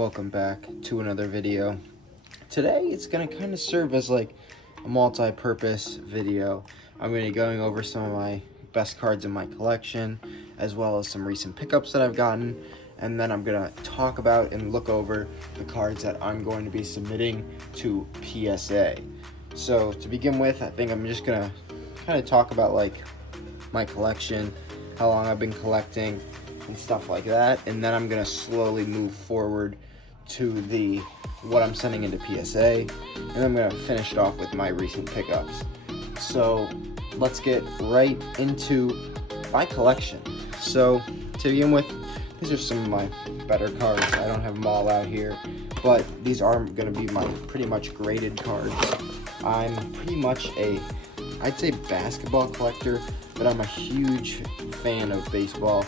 Welcome back to another video. Today it's going to kind of serve as like a multi-purpose video. I'm going to be going over some of my best cards in my collection, as well as some recent pickups that I've gotten, and then I'm going to talk about and look over the cards that I'm going to be submitting to PSA. So to begin with, I think I'm just going to kind of talk about like my collection, how long I've been collecting and stuff like that, and then I'm going to slowly move forward to what I'm sending into PSA, and I'm going to finish it off with my recent pickups. So let's get right into my collection. So to begin with, these are some of my better cards. I don't have them all out here, but these are going to be my pretty much graded cards. I'm pretty much I'd say basketball collector, but I'm a huge fan of baseball.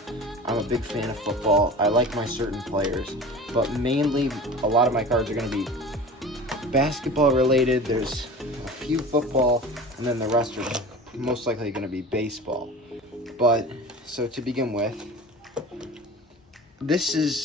I'm a big fan of football. I like my certain players, but mainly a lot of my cards are going to be basketball related. There's a few football, and then the rest are most likely going to be baseball. But so to begin with, this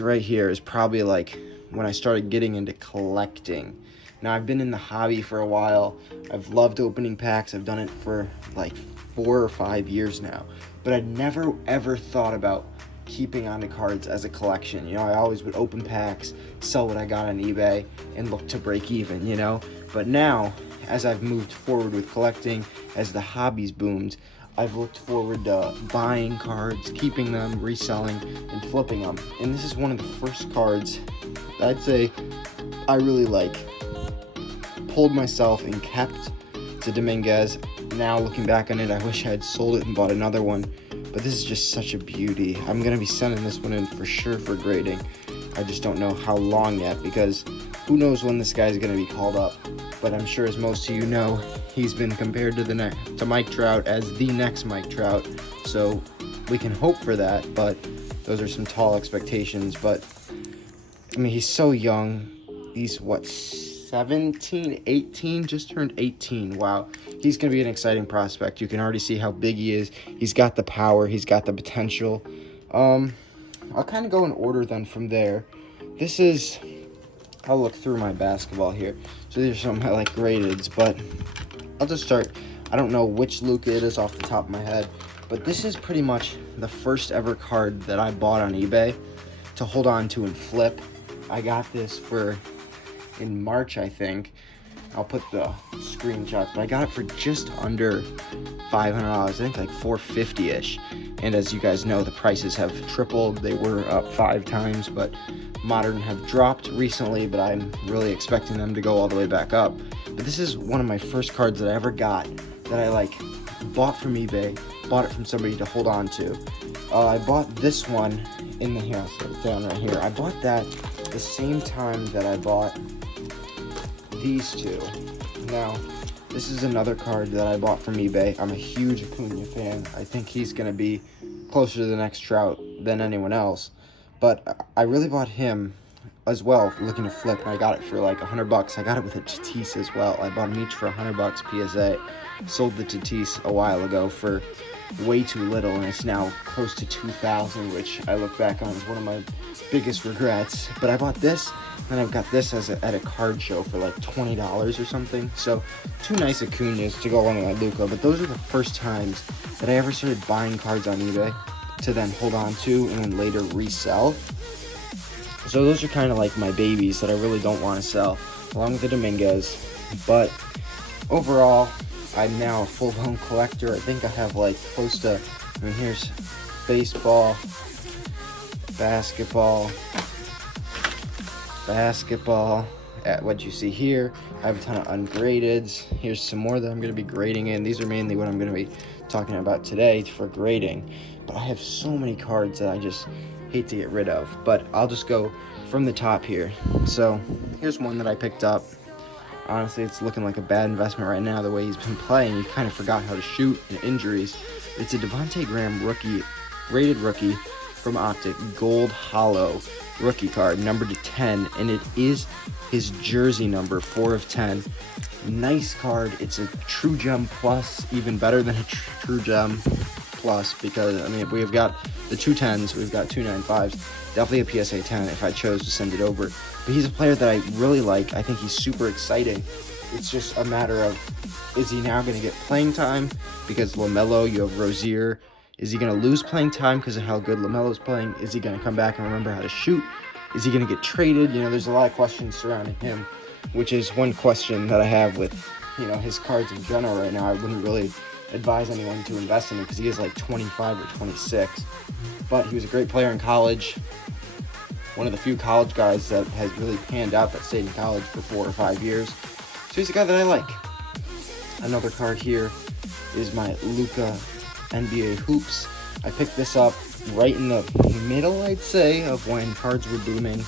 right here is probably like when I started getting into collecting. Now, I've been in the hobby for a while. I've loved opening packs. I've done it for like 4 or 5 years now. But I'd never ever thought about keeping onto cards as a collection. You know, I always would open packs, sell what I got on eBay, and look to break even, you know? But now, as I've moved forward with collecting, as the hobby's boomed, I've looked forward to buying cards, keeping them, reselling, and flipping them. And this is one of the first cards I'd say I really like. Pulled myself and kept to Dominguez. Now looking back on it, I wish I had sold it and bought another one, but this is just such a beauty. I'm going to be sending this one in for sure for grading. I just don't know how long yet, because who knows when this guy's going to be called up. But I'm sure, as most of you know, he's been compared to Mike Trout as the next Mike Trout, so we can hope for that, but those are some tall expectations. But I mean, he's so young. He's 17, 18, just turned 18. Wow. He's going to be an exciting prospect. You can already see how big he is. He's got the power. He's got the potential. I'll kind of go in order then from there. I'll look through my basketball here. So these are some of my like gradeds, but I'll just start. I don't know which Luca it is off the top of my head, but this is pretty much the first ever card that I bought on eBay to hold on to and flip. I got this in March, I think. I'll put the screenshots, but I got it for just under $500. I think like $450-ish. And as you guys know, the prices have tripled. They were up 5 times, but modern have dropped recently, but I'm really expecting them to go all the way back up. But this is one of my first cards that I ever got that I like bought from eBay, bought it from somebody to hold on to. I bought this one in the here, so it's down right here. I bought that the same time that I bought these two. Now, this is another card that I bought from eBay. I'm a huge Acuna fan. I think he's going to be closer to the next Trout than anyone else. But I really bought him as well, looking to flip, and I got it for like $100. I got it with a Tatis as well. I bought them each for $100 PSA. Sold the Tatis a while ago for way too little, and it's now close to $2,000, which I look back on as one of my biggest regrets. But I bought this, and I've got this at a card show for like $20 or something. So 2 nice Acunas to go along with my Luca. But those are the first times that I ever started buying cards on eBay to then hold on to and then later resell. So those are kind of like my babies that I really don't want to sell, along with the Dominguez. But overall, I'm now a full-blown collector. I think I have like close to, here's baseball, basketball, what you see here. I have a ton of ungradeds. Here's some more that I'm going to be grading in. These are mainly what I'm going to be talking about today for grading. But I have so many cards that I just hate to get rid of. But I'll just go from the top here. So here's one that I picked up. Honestly, it's looking like a bad investment right now, the way he's been playing. He kind of forgot how to shoot and injuries. It's a Devontae Graham rated rookie from Optic, gold hollow rookie card, numbered to 10, and it is his jersey number, 4 of 10. Nice card. It's a True Gem Plus, even better than a True Gem. plus, because, I mean, we've got the 210s, we've got 295s, definitely a PSA 10 if I chose to send it over. But he's a player that I really like. I think he's super exciting. It's just a matter of, is he now going to get playing time? Because LaMelo, you have Rozier. Is he going to lose playing time because of how good LaMelo's playing? Is he going to come back and remember how to shoot? Is he going to get traded? You know, there's a lot of questions surrounding him, which is one question that I have with, you know, his cards in general right now. I wouldn't really advise anyone to invest in him because he is like 25 or 26. But he was a great player in college. One of the few college guys that has really panned out, that stayed in college for 4 or 5 years. So he's a guy that I like. Another card here is my Luca Nba Hoops. I picked this up right in the middle, I'd say, of when cards were booming,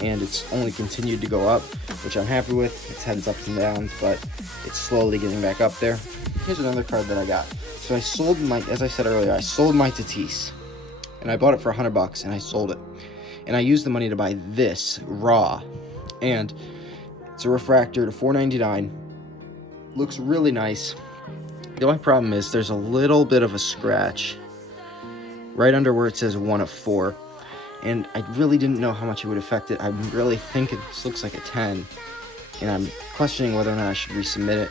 and it's only continued to go up, which I'm happy with. It's had its ups and downs, but it's slowly getting back up there. Here's another card that I got. So I sold my, as I said earlier, I sold my Tatis, and I bought it for $100, and I sold it. And I used the money to buy this raw, and it's a refractor to $4.99. Looks really nice. The only problem is there's a little bit of a scratch right under where it says 1 of 4. And I really didn't know how much it would affect it. I'm really thinking this looks like a 10. And I'm questioning whether or not I should resubmit it.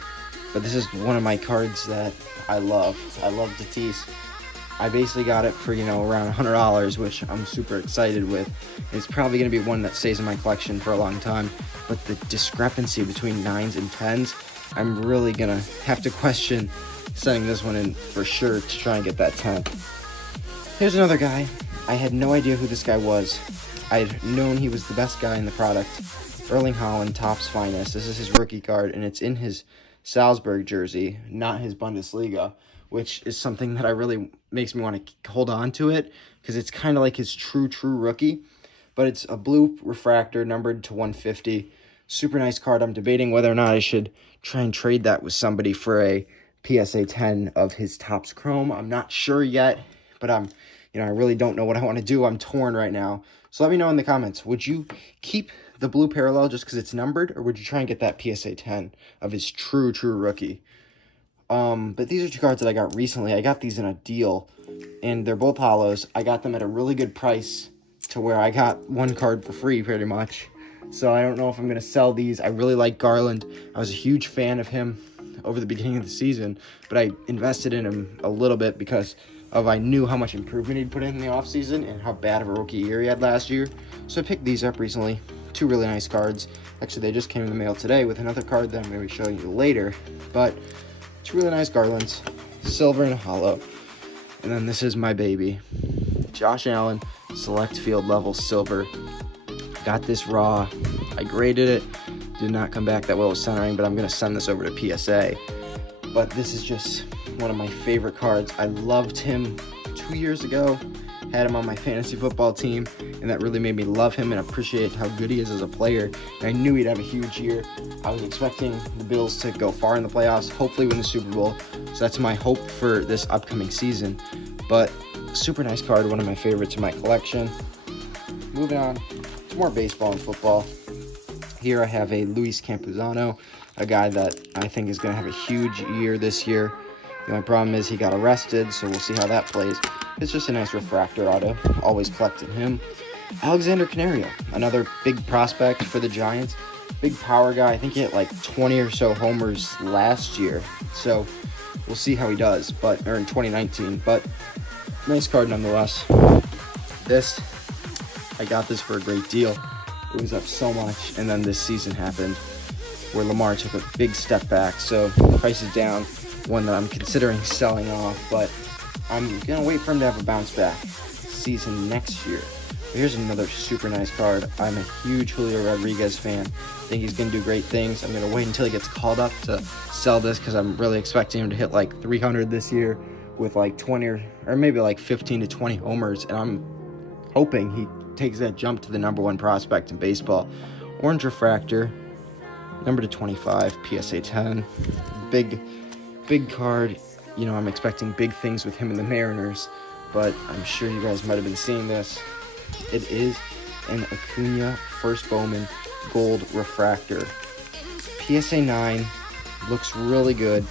But this is one of my cards that I love. I love Tatis. I basically got it for, you know, around $100, which I'm super excited with. It's probably going to be one that stays in my collection for a long time. But the discrepancy between 9s and 10s, I'm really going to have to question sending this one in for sure to try and get that 10. Here's another guy. I had no idea who this guy was. I'd known he was the best guy in the product. Erling Haaland, Topps Finest. This is his rookie card, and it's in his Salzburg jersey, not his Bundesliga, which is something that I really makes me want to hold on to it, because it's kind of like his true rookie. But it's a blue refractor, numbered to 150. Super nice card. I'm debating whether or not I should try and trade that with somebody for a PSA 10 of his Topps Chrome. I'm not sure yet, but I really don't know what I want to do. I'm torn right now. So let me know in the comments. Would you keep the blue parallel just because it's numbered, or would you try and get that PSA 10 of his true rookie? But these are 2 cards that I got recently. I got these in a deal, and they're both hollows. I got them at a really good price to where I got 1 card for free pretty much. So I don't know if I'm going to sell these. I really like Garland. I was a huge fan of him over the beginning of the season, but I invested in him a little bit because I knew how much improvement he'd put in the offseason and how bad of a rookie year he had last year. So I picked these up recently. 2 really nice cards. Actually, they just came in the mail today with another card that I'm going to be showing you later. But 2 really nice Garlands, silver and hollow. And then this is my baby, Josh Allen, select field level silver. Got this raw. I graded it. Did not come back that well with centering, but I'm going to send this over to PSA. But this is just one of my favorite cards. I loved him 2 years ago. Had him on my fantasy football team, and that really made me love him and appreciate how good he is as a player. And I knew he'd have a huge year. I was expecting the Bills to go far in the playoffs, hopefully win the Super Bowl. So that's my hope for this upcoming season. But super nice card, one of my favorites in my collection. Moving on to more baseball and football. Here I have a Luis Camposano, a guy that I think is going to have a huge year this year. The only problem is he got arrested, so we'll see how that plays. It's just a nice refractor auto. Always collecting him. Alexander Canario, another big prospect for the Giants. Big power guy. I think he hit like 20 or so homers last year. So we'll see how he does, or in 2019. But nice card nonetheless. I got this for a great deal. It was up so much, and then this season happened where Lamar took a big step back. So the price is down. One that I'm considering selling off, but I'm going to wait for him to have a bounce back season next year. But here's another super nice card. I'm a huge Julio Rodriguez fan. I think he's going to do great things. I'm going to wait until he gets called up to sell this because I'm really expecting him to hit like 300 this year with like 20 or maybe like 15 to 20 homers. And I'm hoping he takes that jump to the #1 prospect in baseball. Orange refractor, number to 25, PSA 10. Big card. You know, I'm expecting big things with him in the Mariners, but I'm sure you guys might have been seeing this. It is an Acuna First Bowman Gold Refractor. PSA 9 looks really good.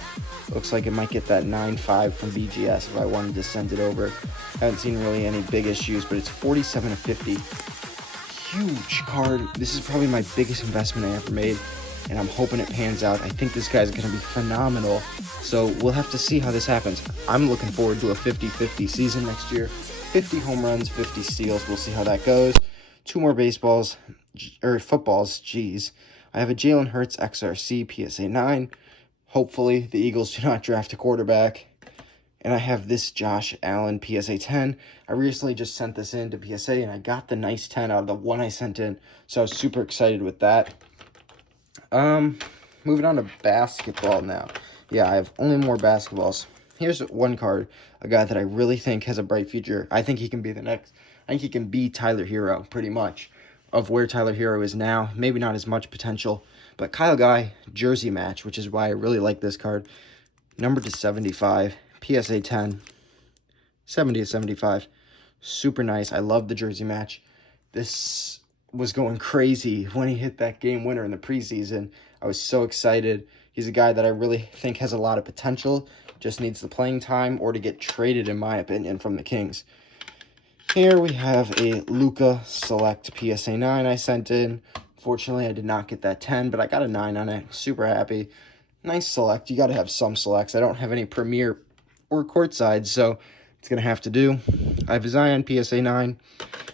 Looks like it might get that 9.5 from BGS if I wanted to send it over. Haven't seen really any big issues, but it's 47 of 50. Huge card. This is probably my biggest investment I ever made, and I'm hoping it pans out. I think this guy's going to be phenomenal, so we'll have to see how this happens. I'm looking forward to a 50-50 season next year. 50 home runs, 50 steals. We'll see how that goes. 2 more footballs, geez. I have a Jalen Hurts XRC PSA 9. Hopefully, the Eagles do not draft a quarterback. And I have this Josh Allen PSA 10. I recently just sent this in to PSA, and I got the nice 10 out of the one I sent in. So I was super excited with that. Moving on to basketball now. Yeah, I have only more basketballs. Here's one card, a guy that I really think has a bright future. I think he can be the next. I think he can be Tyler Hero, pretty much, of where Tyler Hero is now. Maybe not as much potential, but Kyle Guy, jersey match, which is why I really like this card. Numbered to 75, PSA 10, 70 to 75. Super nice. I love the jersey match. This was going crazy when he hit that game winner in the preseason. I was so excited. He's a guy that I really think has a lot of potential. Just needs the playing time or to get traded, in my opinion, from the Kings. Here we have a Luca Select PSA 9 I sent in. Fortunately, I did not get that 10, but I got a 9 on it. Super happy. Nice select. You got to have some selects. I don't have any Premier or courtside, so it's going to have to do. I have a Zion PSA 9.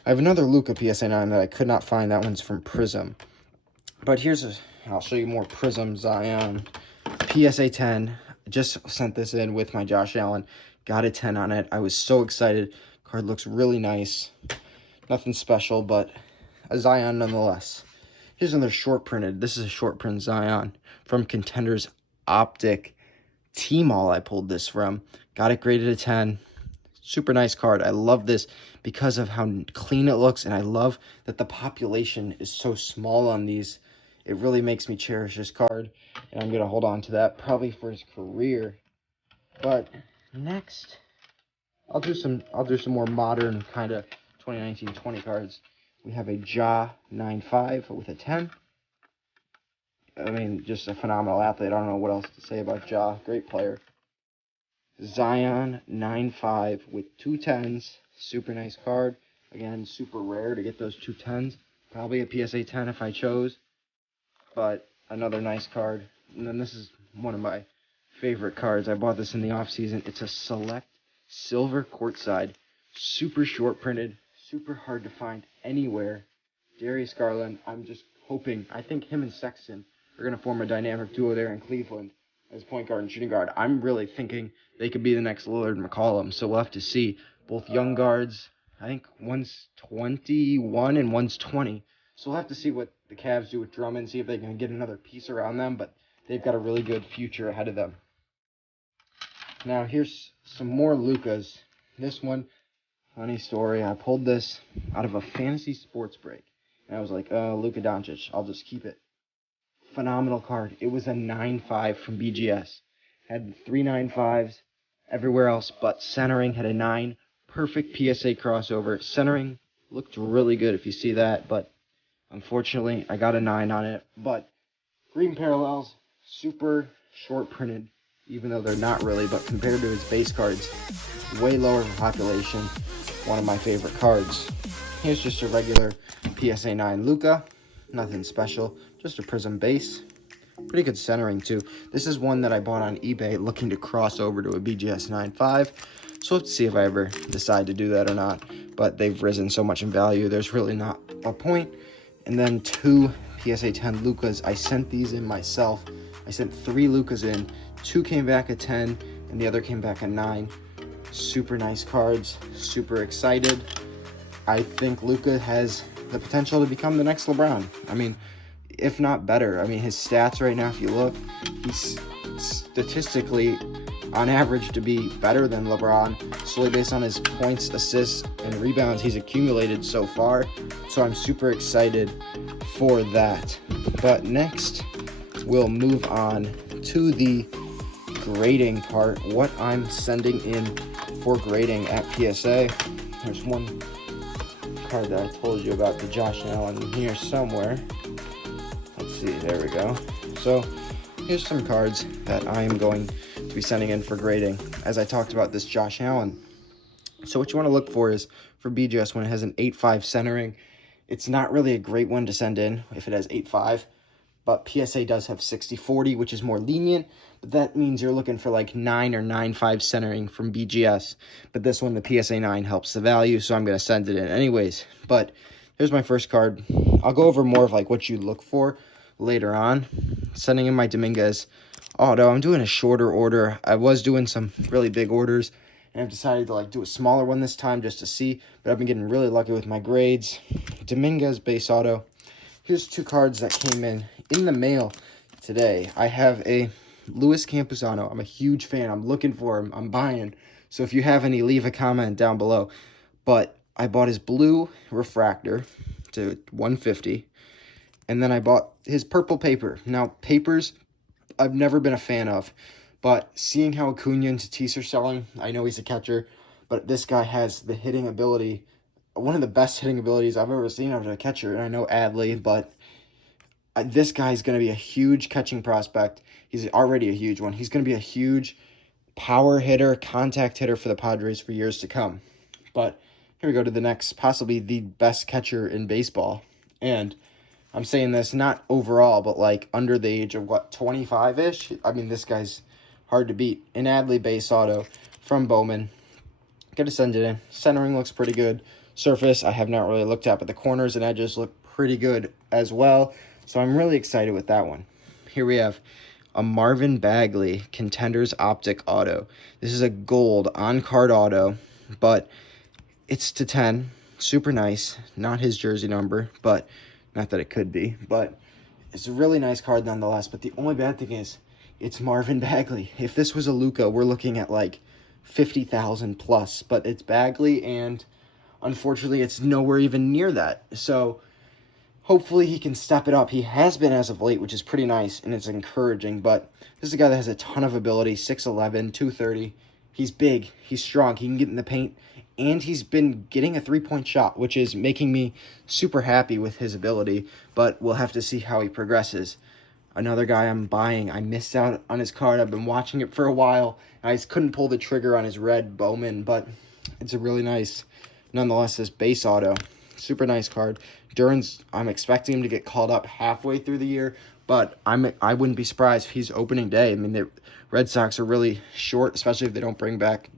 I have another Luca PSA 9 that I could not find. That one's from Prism. But I'll show you more Prism Zion PSA 10. Just sent this in with my Josh Allen. Got a 10 on it. I was so excited. Card looks really nice. Nothing special, but a Zion nonetheless. Here's another short printed. This is a short print Zion from Contenders Optic. T-Mall I pulled this from. Got it graded a 10. Super nice card. I love this because of how clean it looks, and I love that the population is so small on these. It really makes me cherish this card, and I'm going to hold on to that probably for his career. But next, I'll do some more modern kind of 2019-20 cards. We have a Ja 9.5 with a 10. I mean, just a phenomenal athlete. I don't know what else to say about Ja. Great player. Zion 9.5 with 2 10s. Super nice card. Again, super rare to get those 2 10s. Probably a PSA 10 if I chose. But another nice card. And then this is one of my favorite cards. I bought this in the off-season. It's a Select Silver Courtside. Super short printed. Super hard to find anywhere. Darius Garland. I'm just hoping. I think him and Sexton are going to form a dynamic duo there in Cleveland as point guard and shooting guard. I'm really thinking they could be the next Lillard and McCollum. So we'll have to see. Both young guards. I think one's 21 and one's 20. So we'll have to see what the Cavs do with Drummond, see if they can get another piece around them, but they've got a really good future ahead of them. Now, here's some more Lukas. This one, funny story, I pulled this out of a fantasy sports break, and I was like, Luka Doncic, I'll just keep it. Phenomenal card. It was a 9.5 from BGS. Had 3 9.5s everywhere else, but centering had a 9. Perfect PSA crossover. Centering looked really good if you see that, but unfortunately, I got a 9 on it. But green parallels, super short printed, even though they're not really, but compared to his base cards, way lower population. One of my favorite cards. Here's just a regular PSA 9 Luka. Nothing special, just a Prism base. Pretty good centering too. This is one that I bought on eBay looking to cross over to a BGS 9.5. So we'll have to see if I ever decide to do that or not. But they've risen so much in value, there's really not a point. And then 2 PSA 10 Lukas. I sent these in myself. I sent 3 Lukas in. 2 came back at 10, and the other came back at 9. Super nice cards. Super excited. I think Luka has the potential to become the next LeBron. I mean, if not better. I mean, his stats right now, if you look, he's statistically on average to be better than LeBron, solely based on his points, assists, and rebounds he's accumulated so far. So I'm super excited for that. But next, we'll move on to the grading part, what I'm sending in for grading at PSA. There's one card that I told you about, the Josh Allen, here somewhere. Let's see, there we go. So here's some cards that I am going to be sending in for grading, as I talked about this Josh Allen. So what you want to look for is, for BGS, when it has an 8.5 centering, it's not really a great one to send in if it has 8.5, but PSA does have 60/40, which is more lenient, but that means you're looking for like 9 or 9.5 centering from BGS, but this one, the PSA 9, helps the value, so I'm going to send it in anyways. But here's my first card. I'll go over more of like what you look for later on. Sending in my Dominguez auto. I'm doing a shorter order. I was doing some really big orders, and I've decided to like do a smaller one this time just to see, but I've been getting really lucky with my grades. Dominguez base auto. Here's 2 cards that came in the mail today. I have a Luca Camposano. I'm a huge fan. I'm looking for him. I'm buying. So if you have any, leave a comment down below. But I bought his blue refractor to 150, and then I bought his purple paper. Now, papers I've never been a fan of, but seeing how Acuna and Tatis are selling, I know he's a catcher, but this guy has the hitting ability, one of the best hitting abilities I've ever seen out of a catcher, and I know Adley, but this guy's going to be a huge catching prospect. He's already a huge one. He's going to be a huge power hitter, contact hitter for the Padres for years to come. But here we go to the next, possibly the best catcher in baseball, and I'm saying this not overall, but like under the age of, 25-ish? I mean, this guy's hard to beat. An Adley base auto from Bowman. Gotta send it in. Centering looks pretty good. Surface, I have not really looked at, but the corners and edges look pretty good as well. So I'm really excited with that one. Here we have a Marvin Bagley Contenders Optic auto. This is a gold on-card auto, but it's to 10. Super nice. Not his jersey number, but not that it could be, but it's a really nice card nonetheless. But the only bad thing is, it's Marvin Bagley. If this was a Luka, we're looking at like 50,000 plus, but it's Bagley, and unfortunately, it's nowhere even near that. So hopefully he can step it up. He has been as of late, which is pretty nice, and it's encouraging. But this is a guy that has a ton of ability, 6'11", 230. He's big. He's strong. He can get in the paint. And he's been getting a three-point shot, which is making me super happy with his ability. But we'll have to see how he progresses. Another guy I'm buying. I missed out on his card. I've been watching it for a while. I just couldn't pull the trigger on his red Bowman, but it's a really nice, nonetheless, this base auto. Super nice card. Duran's, I'm expecting him to get called up halfway through the year, but I wouldn't be surprised if he's opening day. I mean, the Red Sox are really short, especially if they don't bring back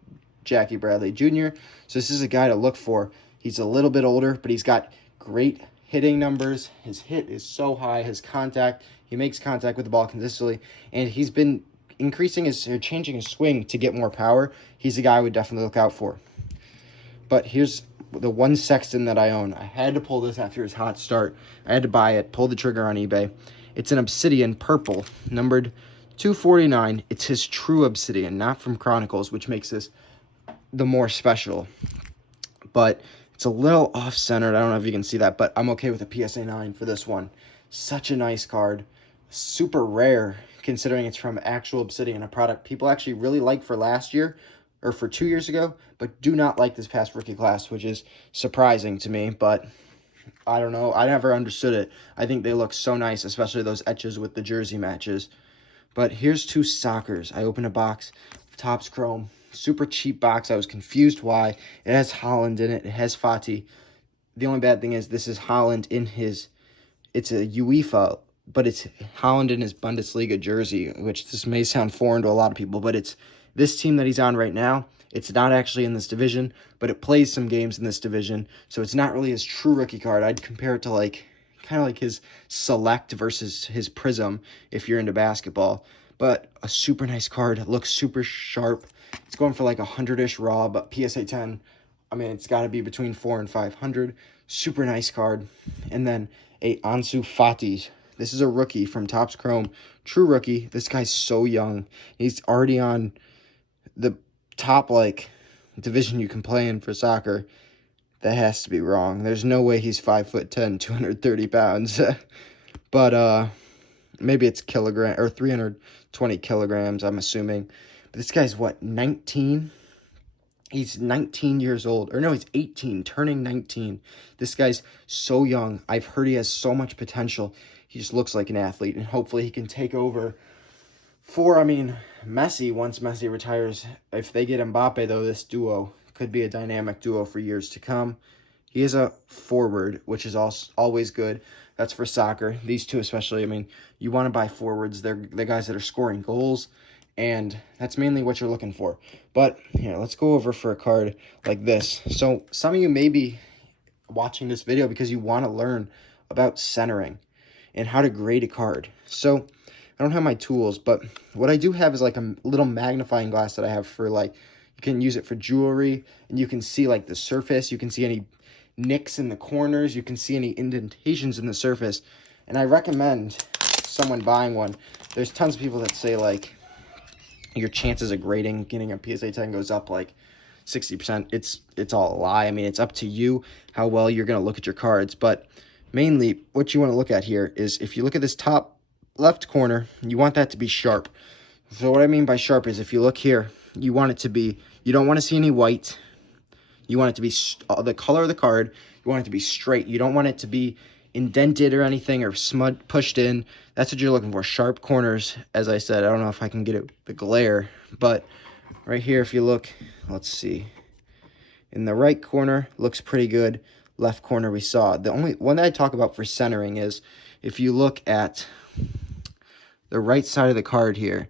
Jackie Bradley Jr. So this is a guy to look for. He's a little bit older, but he's got great hitting numbers. His hit is so high. His contact, he makes contact with the ball consistently, and he's been changing his swing to get more power. He's a guy I would definitely look out for. But here's the one Sexton that I own. I had to pull this after his hot start. I had to buy it, pull the trigger on eBay. It's an Obsidian purple, numbered 249. It's his true Obsidian, not from Chronicles, which makes this the more special. But it's a little off-centered. I don't know if you can see that, but I'm okay with a PSA 9 for this one. Such a nice card. Super rare, considering it's from actual Obsidian, a product people actually really liked for last year, or for 2 years ago, but do not like this past rookie class, which is surprising to me, but I don't know. I never understood it. I think they look so nice, especially those etches with the jersey matches. But here's 2 Sockers. I opened a box, Topps Chrome. Super cheap box. I was confused why. It has Holland in it. It has Fati. The only bad thing is this is Holland in his, it's a UEFA, but it's Holland in his Bundesliga jersey, which this may sound foreign to a lot of people, but it's this team that he's on right now. It's not actually in this division, but it plays some games in this division, so it's not really his true rookie card. I'd compare it to like, kind of like his Select versus his Prism if you're into basketball. But a super nice card. It looks super sharp. It's going for like 100-ish raw, but PSA 10, I mean, it's got to be between 400 and 500. Super nice card. And then a Ansu Fati. This is a rookie from Topps Chrome. True rookie. This guy's so young. He's already on the top, like, division you can play in for soccer. That has to be wrong. There's no way he's 5'10", 230 pounds. But, maybe it's kilogram, or 320 kilograms, I'm assuming. But this guy's, what, 19? He's 19 years old. Or no, he's 18, turning 19. This guy's so young. I've heard he has so much potential. He just looks like an athlete, and hopefully he can take over I mean, Messi, once Messi retires, if they get Mbappe, though, this duo could be a dynamic duo for years to come. He is a forward, which is also always good. That's for soccer. These two especially, I mean, you want to buy forwards. They're the guys that are scoring goals, and that's mainly what you're looking for. But, let's go over for a card like this. So some of you may be watching this video because you want to learn about centering and how to grade a card. So I don't have my tools, but what I do have is like a little magnifying glass that I have for like, you can use it for jewelry, and you can see like the surface. You can see any nicks in the corners. You can see any indentations in the surface. And I recommend someone buying one. There's tons of people that say like your chances of grading, getting a PSA 10 goes up like 60%. It's all a lie. I mean, it's up to you how well you're going to look at your cards. But mainly what you want to look at here is if you look at this top left corner, you want that to be sharp. So what I mean by sharp is if you look here, you want it to be, you don't want to see any white. You want it to be the color of the card. You want it to be straight. You don't want it to be indented or anything or smud pushed in. That's what you're looking for. Sharp corners, as I said. I don't know if I can get the glare, but right here, if you look, let's see. In the right corner, looks pretty good. Left corner, we saw. The only one that I talk about for centering is if you look at the right side of the card here.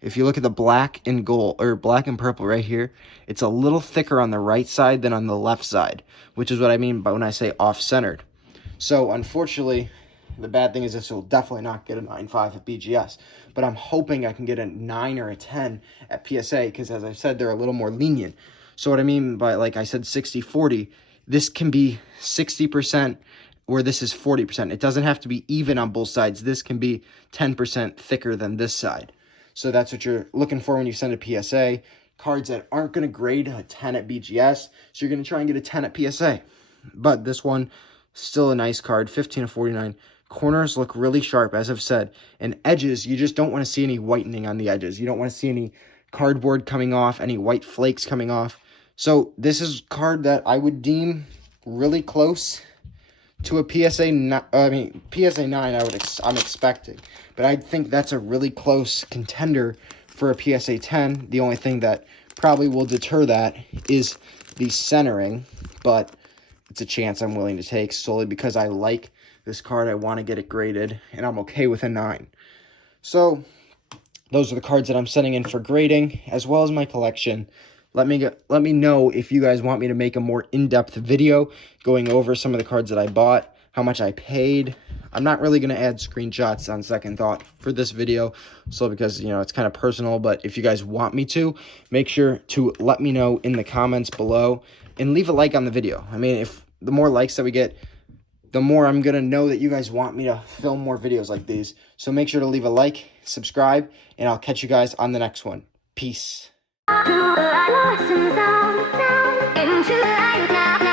If you look at the black and gold, or black and purple right here, it's a little thicker on the right side than on the left side, which is what I mean by when I say off-centered. So, unfortunately, the bad thing is this will definitely not get a 9.5 at BGS, but I'm hoping I can get a 9 or a 10 at PSA, because as I said, they're a little more lenient. So what I mean by, like I said, 60-40, this can be 60%, where this is 40%. It doesn't have to be even on both sides. This can be 10% thicker than this side. So that's what you're looking for when you send a PSA. Cards that aren't going to grade a 10 at BGS, so you're going to try and get a 10 at PSA. But this one, still a nice card, 15/49. Corners look really sharp, as I've said. And edges, you just don't want to see any whitening on the edges. You don't want to see any cardboard coming off, any white flakes coming off. So this is a card that I would deem really close to a PSA 9. PSA 9 I'm expecting. But I think that's a really close contender for a PSA 10. The only thing that probably will deter that is the centering, but it's a chance I'm willing to take solely because I like this card. I want to get it graded, and I'm okay with a 9. So those are the cards that I'm sending in for grading, as well as my collection. Let me know if you guys want me to make a more in-depth video going over some of the cards that I bought, how much I paid. I'm not really going to add screenshots on second thought for this video, so because, it's kind of personal, but if you guys want me to, make sure to let me know in the comments below and leave a like on the video. I mean, if the more likes that we get, the more I'm going to know that you guys want me to film more videos like these. So make sure to leave a like, subscribe, and I'll catch you guys on the next one. Peace. Into the light now.